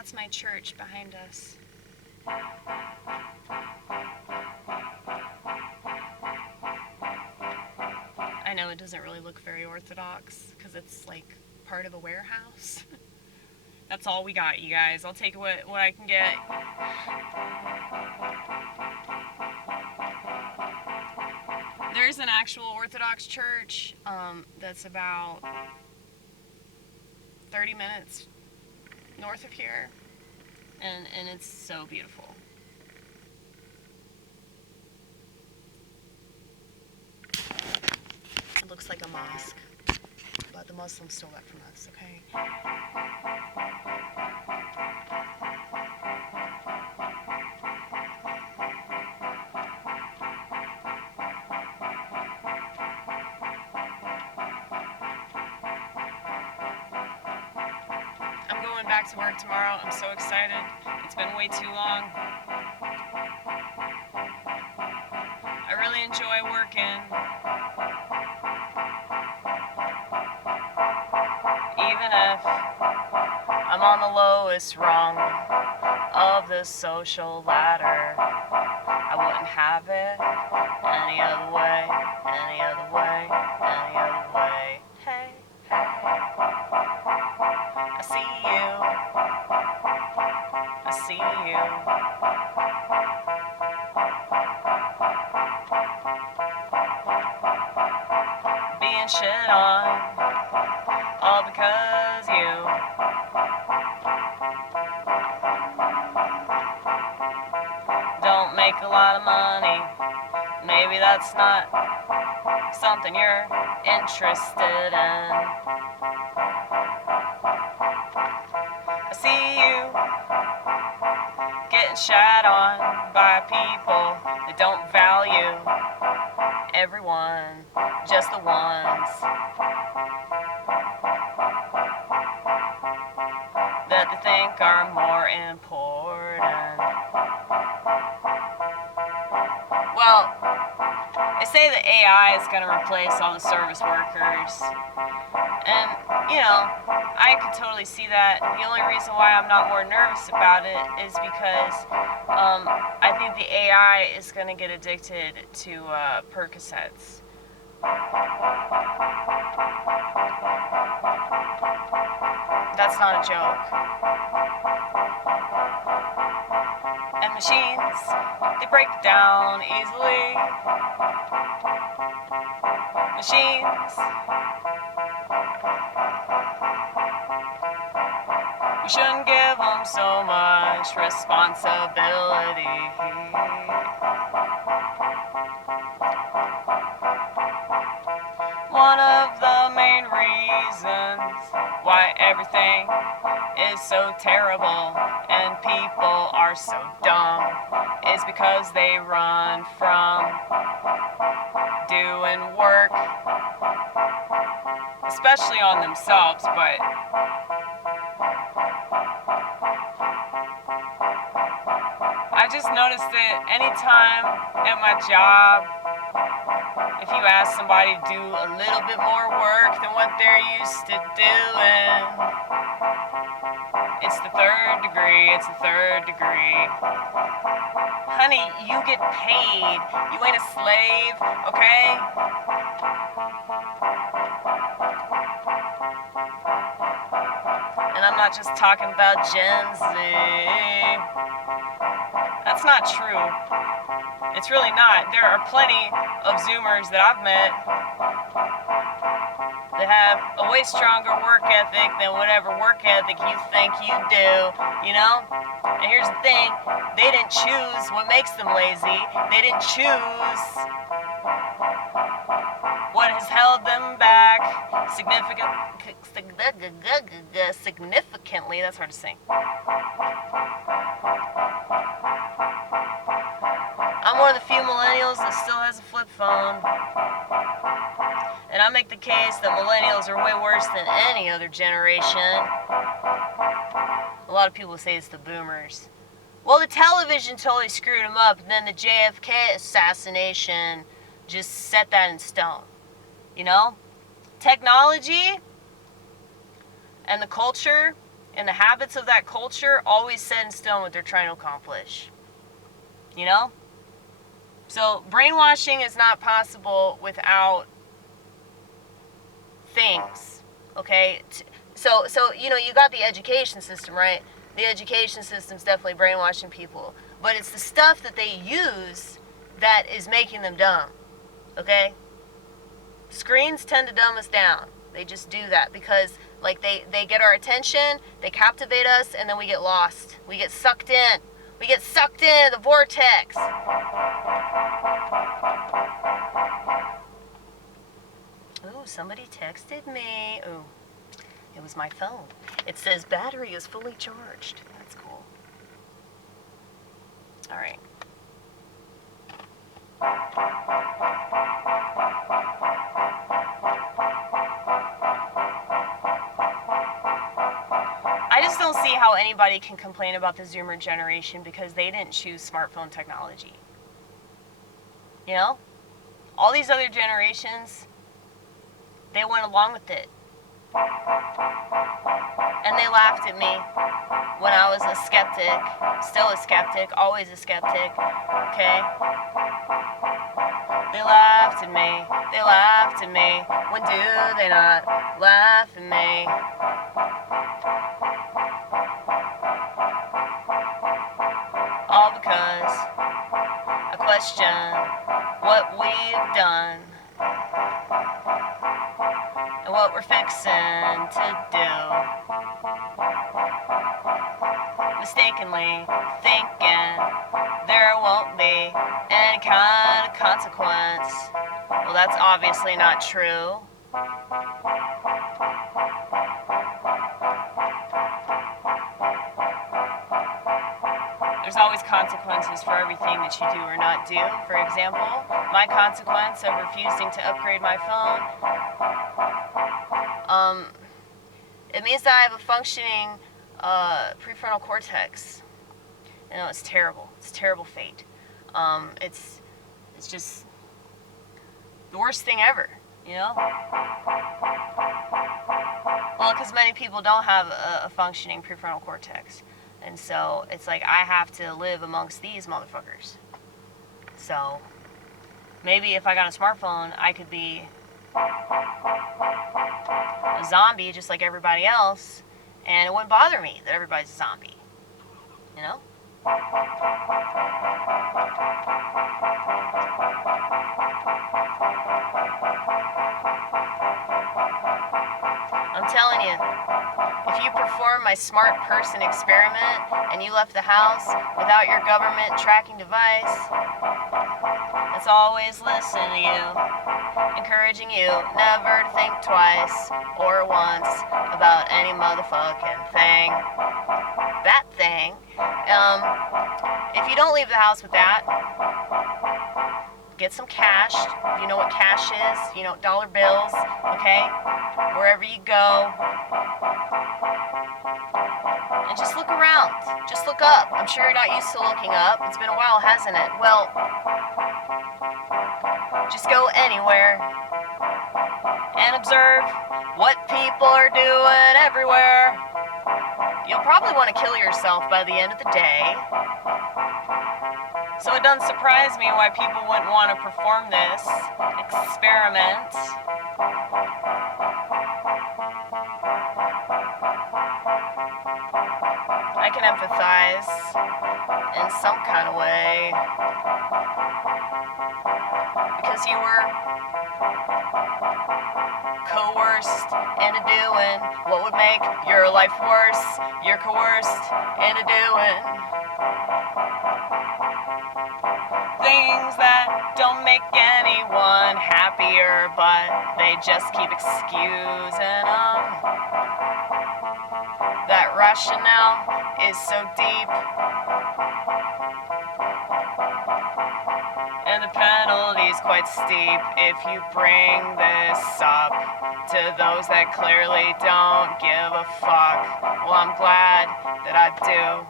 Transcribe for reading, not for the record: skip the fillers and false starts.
That's my church behind us. I know it doesn't really look very orthodox because it's like part of a warehouse. That's all we got, you guys. I'll take what I can get. There's an actual Orthodox church that's about 30 minutes north of here, and it's so beautiful. It looks like a mosque, but the Muslims stole that from us, okay? I'm going back to work tomorrow. I'm so excited. It's been way too long. I really enjoy working. Even if I'm on the lowest rung of the social ladder, I wouldn't have it any other way, any other way, any other way. Hey, hey, I see you, I see you. Being shit on, all because you. Don't make a lot of money. Maybe that's not something you're interested in. I see you getting shat on by people that don't value everyone, just the ones that they think are more important. Well, they say that AI is going to replace all the service workers. And, you know, I could totally see that. The only reason why I'm not more nervous about it is because I think the AI is going to get addicted to Percocets. That's not a joke. And machines, they break down easily. Machines. We shouldn't give them so much responsibility. One of the main reasons why everything is so terrible and people are so dumb is because they run from doing work, especially on themselves, but I just noticed that anytime at my job, if you ask somebody to do a little bit more work than what they're used to doing, it's the third degree, it's the third degree. Honey, you get paid. You ain't a slave, okay? And I'm not just talking about Gen Z. That's not true. It's really not. There are plenty of Zoomers that I've met that have a way stronger work ethic than whatever work ethic you think you do, you know? And here's the thing, they didn't choose what makes them lazy. They didn't choose what has held them back significantly. That's hard to say. I'm one of the few millennials that still has a flip phone. And I make the case that millennials are way worse than any other generation. A lot of people say it's the boomers. Well, the television totally screwed them up, and then the JFK assassination just set that in stone. You know? Technology and the culture and the habits of that culture always set in stone what they're trying to accomplish. You know? So brainwashing is not possible without things, okay? So you know, you got the education system, right? The education system's definitely brainwashing people, but it's the stuff that they use that is making them dumb, okay? Screens tend to dumb us down. They just do that because, like, they get our attention, they captivate us, and then we get lost. We get sucked in. We get sucked into the vortex. Ooh, somebody texted me. Ooh, it was my phone. It says battery is fully charged. That's cool. All right. I just don't see how anybody can complain about the Zoomer generation because they didn't choose smartphone technology. You know? All these other generations, they went along with it. And they laughed at me when I was a skeptic, still a skeptic, always a skeptic, okay? They laughed at me, they laughed at me. When do they not laugh at me? All because I question what we've done and what we're fixing to do. Mistakenly thinking there won't be any kind of consequence. Well, that's obviously not true. There's always consequences for everything that you do or not do. For example, my consequence of refusing to upgrade my phone, it means that I have a functioning prefrontal cortex. You know, it's terrible. It's a terrible fate. It's just the worst thing ever, you know? Well, because many people don't have a functioning prefrontal cortex. And so it's like I have to live amongst these motherfuckers. So maybe if I got a smartphone, I could be a zombie just like everybody else, and it wouldn't bother me that everybody's a zombie. You know? I'm telling you, if you perform my smart person experiment and you left the house without your government tracking device, it's always listening to you, encouraging you never to think twice or once about any motherfucking thing. That thing. If you don't leave the house with that, get some cash. You know what cash is? You know, dollar bills, okay? Wherever you go. And just look around. Just look up. I'm sure you're not used to looking up. It's been a while, hasn't it? Well, just go anywhere and observe what people are doing everywhere. You'll probably want to kill yourself by the end of the day. So it doesn't surprise me why people wouldn't want to perform this experiment. I can empathize in some kind of way because you were coerced into doing what would make your life worse. You're coerced into doing things that don't make anyone happier, but they just keep excusing them. That rationale is so deep, and the penalty's quite steep if you bring this up to those that clearly don't give a fuck. Well, I'm glad that I do.